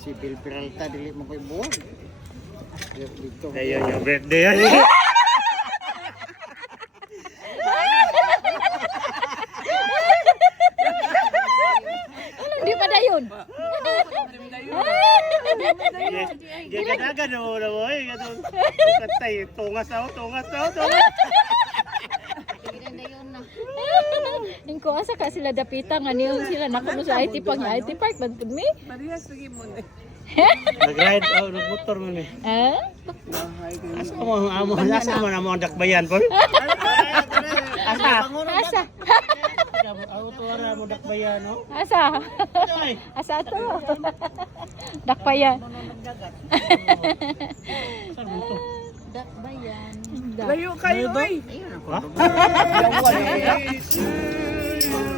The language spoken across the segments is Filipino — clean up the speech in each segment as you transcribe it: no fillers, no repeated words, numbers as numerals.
Si Bill Peralta dili mo koy buwan. Dito. Ayun yung birthday ay. Hindi pa dayon. Gaganagan mo na mo eh. Katay, tungas ako. Ingko asa ka sila dapita nga niyo sila nakuno sa IT Park man pud mi. Parehas lagi mo na. Nag-ride ako ng motor mo eh. Ha? Asa mo ang dakbayan po? Asa? Asa? Ako tuwara mo dakbayan no? Asa? Asa to? Dakpayan. Saan mo to? Dakbayan. Layo kayo oy. Ha?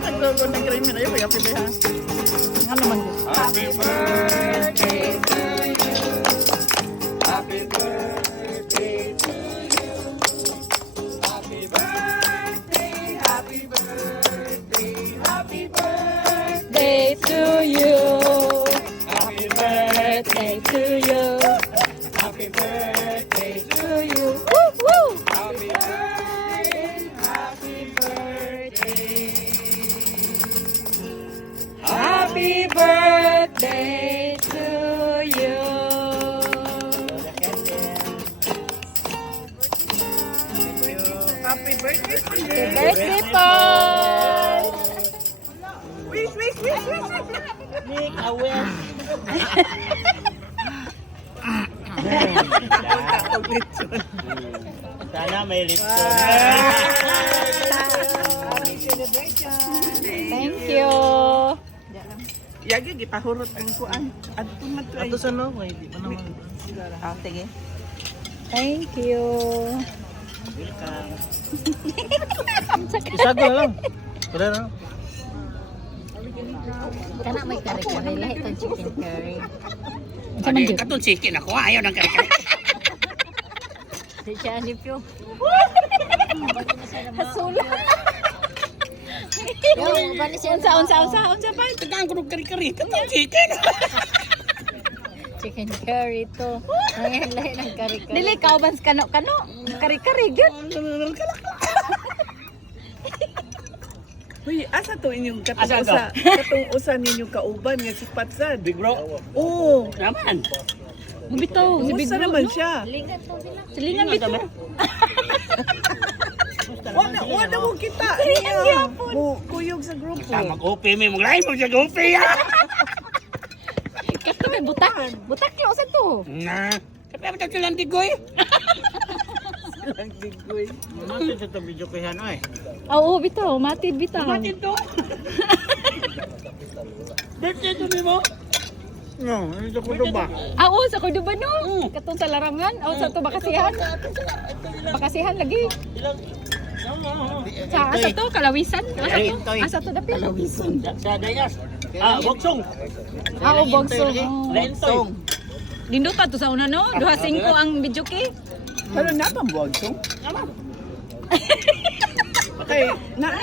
Nagdogo ng green na yun, happy day ha. Nga naman yun. Happy birthday to you. Happy birthday to you. Happy birthday, happy birthday, happy birthday. Day to you. Happy Birthday to you. happy birthday To you. Woo woo. happy birthday, happy birthday. Happy birthday to you. Happy birthday to you. Happy birthday, Paul. Wish. Nick, awel. Sana may litson. Happy celebration. Thank you. Yagi gipahurot ang kuan. Adto man try. Ato sa no, may di pa naman. Ah, sige. Thank you. Welcome. Isago na lang. Wala na. Kana may kare-kare lahi tong chicken curry. Adi, katong chicken ako, ayaw ng kare-kare. Di siya ni Pyo. Hasula. Yo, bani siya unsa pa? Tagaan ko ng kare-kare, katong chicken. Chicken curry to. Ay, lahi ng kare-kare. Dili kaubans kano-kano. Kare-kare gyud. Uy, asa to inyong Asa to? katong usa ninyong kauban nga si Patsad. Big bro. Oo. Naman. Bitaw, si Big Kumusta Bro, naman no? siya? Silingan bitaw. Wala mo kita. Silingan Niya. gyapon. Kuyog sa grupo. Sama ko upi, may mga lain mo siya upi. Kato may butak. Butak yo sa to. Na. Tapi apa tak lang tigoy? Lang digoy. Natin sa to video ko yan, oy. Oo, bitaw, matid bitaw. Matin to. Birthday to mo? No, ito ko do ba? Oo, sa kudo ba no? Katong sa larangan, o sa to bakasihan. Bakasihan lagi. Sa asa to kalawisan? Asa to dapat? Kalawisan. Sa Dayas. Boksong. Oo, bogsong. Lentoy. Lindot pa to sa una no? 2.5 ang video kay. Pero napambuwag to. Okay,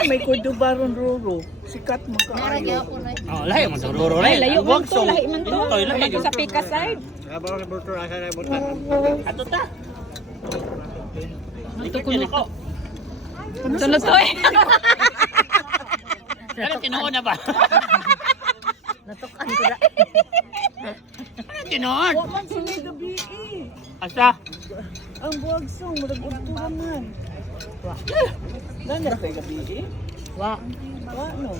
may kudubaron ruro. Sikat mo kaayo. Oh, lahi mo to ruro Ay, lahi. layo man to, lahi man to. Lentoy lahi. Ito sa Pika side. Abaw na burto asa na burto. Ato ta. Ito kuno to. Sunod to eh. Ano tinuod na ba? Natukan ko da. Ano tinuod? Wa man sila gabi eh. Asa? Ang buwagsong, murag ultura man. Nana tayo gabi eh? Wa. Wa no?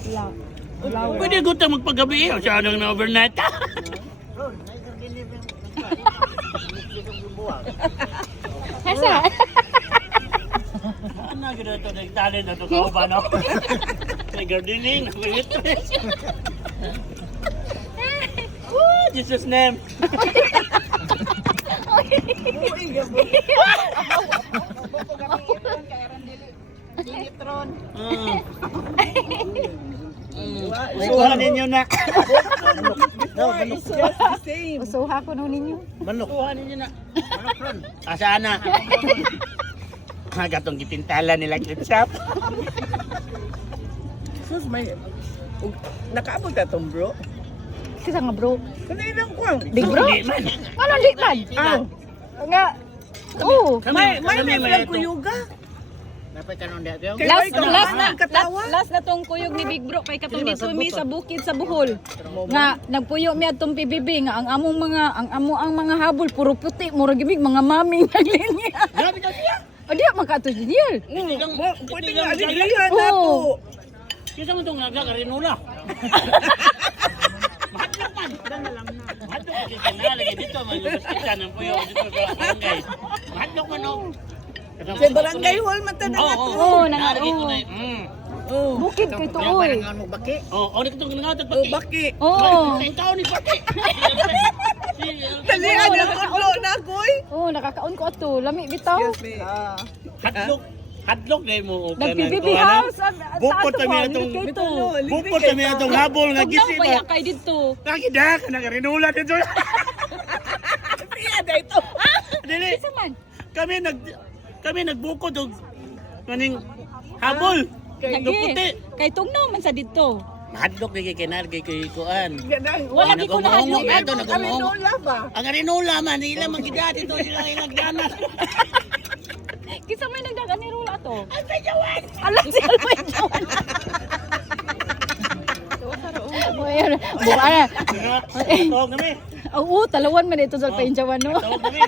Pwede gusto magpagabi. O siya nang na-overnight. Asa? Ano gano'n ito? Nagtalent na ito ka ba, no? May gardening. May waitress. Oh, Jesus name. Uy, gabi. Usuhan ninyo na. Before, it's just the same. Usuha ko no ninyo. Manok. Usuhan ninyo na. Asaan na? Gatong gipintala nila ketchup. Sus, may... Nakaabot ka tong bro? Kisa nga bro. Kanilang ko. Big bro? Hindi man. Ano di man? Aw. Nga. Oo. May kami may ito. kuyuga. Dapat ka nung diya. Kaya Last ikaw last ang na katawa. last na tong kuyog ni Big Bro kay katong dito mi sa bukid sa Bohol. Nga nagpuyo mi adtong PBB nga ang ang mga habol puro puti murag gibig mga mami naglinya. Grabe ka siya. O di man ka to Junior. Pwede nga aligrihan na to. Oo. Kisa mo itong nagkakarinola. Mahadlok man. Mahadlok man dito na. Lagi dito. Malubas kita ng puyo dito sa barangay. Mahadlok man o. Sa barangay hall man tanang ato. Oo, Nalagi ko oo. na Oh. Bukid kay to Kaya oy. parang mo baki. Oo, ulit itong nangatot Oh, pati. baki. Oo. Ang tao ni Pati. Talian ang tudlo na koy. Oo, nakakaon ko ato. Lami bitaw. Excuse me. Hadlok. Hadlok na mo. Nag-PBB house. Bukod kami itong bukod kami itong habol nga Tugnaw gising. pa ya kay dito. Nakida ka nakarinula dito. Iya da ito. Dili. Isa man. Kami nagbukod og kaning habol. Kay puti. Kay tugnaw man sa dito. Hadlok ni kinar kay kuan. Ganang. Wala di ko na Nagungungong hadlok. ato nagungungong. Nula ba? Ang arinula man ila magida dito sila ilang ganas. Kisa may nagdagan ni Rula to. Alam si Alvin Jawan. Bukan. Tawag kami. Oo, talawan man ito sa Alvin Jawan no. Tawag kami.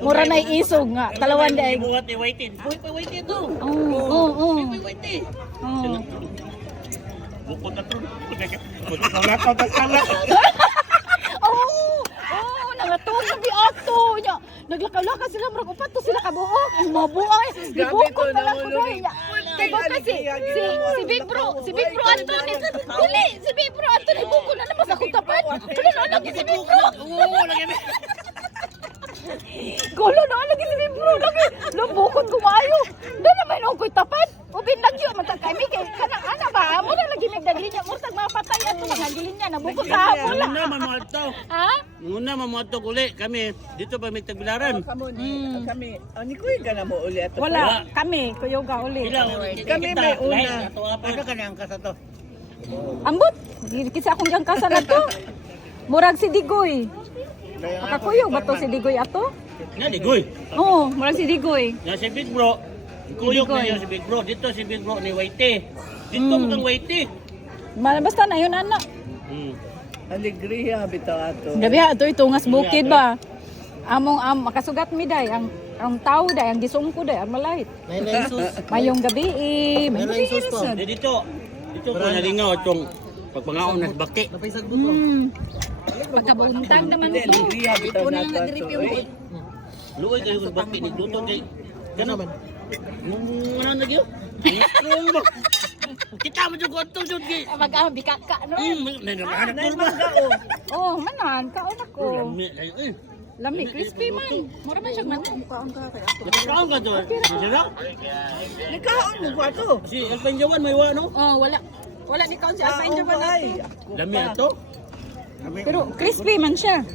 Mura na isog nga. Talawan day. Buhat ni Waitin. Waitin to. Oo. Waitin. Oo. Bukod na to. Nakaw ta sala. Oo, nangatog na bi ato nya. Naglakaw-lakaw sila murag upat to sila kabuok. Ang mabuang. Gibukod na lang ko dai. Kay ba kasi si Big Bro Anthony. Dili, si Big Bro Anthony bukod na naman sa kutapan. Kulo na lagi si Big Bro. Oo, lagi mi. Kulo na lagi si Big Bro lagi. Lubukod kumayo. Dili naman ako koy tapat. Ubin lagyo man ta kami kay kanang ana ba? Amo na lagi nagdaglinya murtag mapatay ato nga gilinya na bukod sa hapon Muna la. mamuadto. Ha? Muna mamuadto uli kami dito pa may tagbilaran. Kami. Ni kuy ka na mo uli ato. Wala, kami kuyoga uli. Sila Kami may una. Asa ka na ang kasa to? Ambot, kisa akong gang kasa na to. Murag si Digoy. Makakuyog ba to si Digoy ato? Na ligoy. Oo, murag si Digoy. Na si Big Bro. Kuyok na yun si Big Bro. Dito si Big Bro ni Waite. Dito mo kang Waite. Basta na yun, anak. Alegria bitaw ato. Gabi ha, ito itungas bukid ba? Makasugat mi day, ang tao day, ang gisong ko day, ang malahit. Lain-lain sus. Mayong gabi may Lain-lain sus to. Dito. Dito ko nalingaw itong pagpangaon na baki. Pagkabuntag naman ito. Alegria bitaw na ato. Luoy kayo sa baki ni Luto kay. Ano man? Ano na gyud? Strong ba? Kita mo jud ko to jud kay. Bikaka, no? Nananahan ko ba? Oh, manan, kaon ako. Eh. Lami, crispy man. Mura man siya man. Nakaon ka to. Sira? Nagkaon mo ba to? Si Alpine Jawan may wa no? Oh, wala. Wala ni kaon si Alpine Jawan nato. Dami ato. Pero crispy man siya.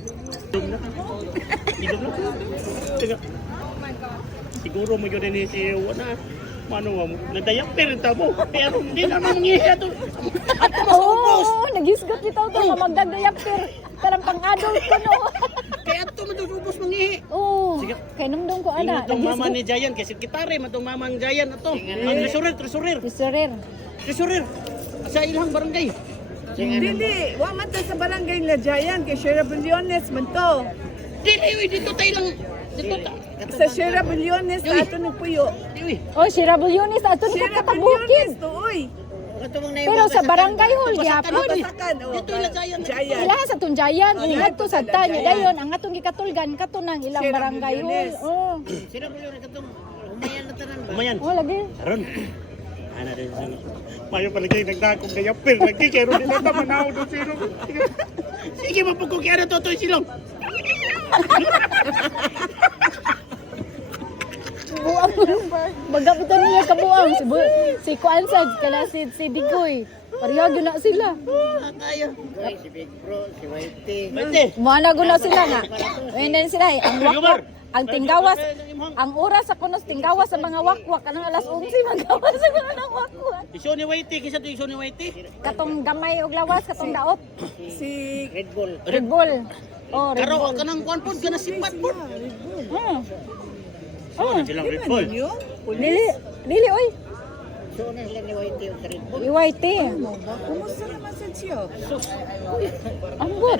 Siguro mo yun ni si Wana. Mano mo? Nadayak pero tabo. Pero hindi na mangihi ato. Oo, nagisgot bitaw to magdagdayap per parang pang-adult ko no. Kaya ato madudubos mangihi. Oo. Sige. Kay numdong ko ana. Itong mama ni Jayan kasi kitare matong mama ng Jayan ato. Ang treasurer. Treasurer. Sa ilang barangay. Dili, wa man ta sa barangay na Jayan kay Sheriff Billones man to. Dili dito tayo lang. Dito ta. Sa Sheriff Billones ato nagpuyo. Dili. Oh, si Rabulones ato ni Sheriff katabukid. Billones to oy. Pero sa barangay hall gyapon. Pasakan oh. Dito ila Jayan. Jayan. Ilaha sa tunjayan, Oh, ilag to sa dito sa tanya Jayan. dayon ang atong gikatulgan kato nang ilang Sheriff barangay hall. Billones. Oh. Sino po yun katong umayan na tanan ba? Umayan. Oh, lagi. Aron. Ana din sa. Mayo palagay nagdakog na yapil. Lagi kay ron nila manaw do sino. Sige mapugko kaya na totoy silong. Buang. Magapitan niya kabuang si Kuan sad kala si Digoy. Pareho na sila. Tayo. Ay, si Big Bro, si Whitey. Pwede. Mana guna sila nga. And then sila ang wakwak, ang tinggawas, Ang ang oras sa kunos tinggawas sa mga wakwak kanang alas 11 magawas sa mga wakwak. Iso ni Whitey, kisa to iso ni Whitey. Katong gamay og lawas, katong daot. Si Red Bull. Red Bull. Oh, Red Karo Bull. ka nang kuan pod ka na sipat pod. Hmm. So, silang Red Bull. ninyo? Dili oy. So, na sila ni Whitey o sa Red Bull. IYT. Kumusta naman sa siya? Ambot.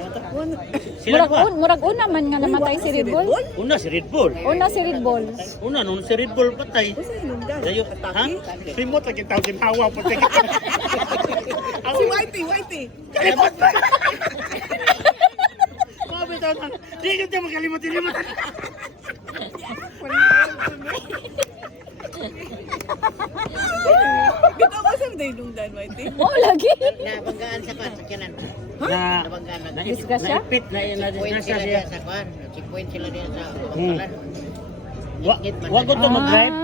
Sila Murag pa. murag una man nga namatay si Red Bull. Una si Red Bull. Una si Red Bull. Una nung si Red Bull patay. Usa hinungdan. Dayo, ha? Remote lagi tao ginhawa po. Si Whitey, Whitey. Kalimot ba? Mabi to na. Di ka tayo makalimot-limot. Bitaw ba sa mga hinungdan, Whitey? Oh, lagi. Nabanggaan sa kwan, sa kanan. Na Nabanggaan na. Disgrasya? naipit na Checkpoint disgrasya sila siya. diya sa kwan. Checkpoint sila diya sa Bangkalan. Wag ko to mag-drive.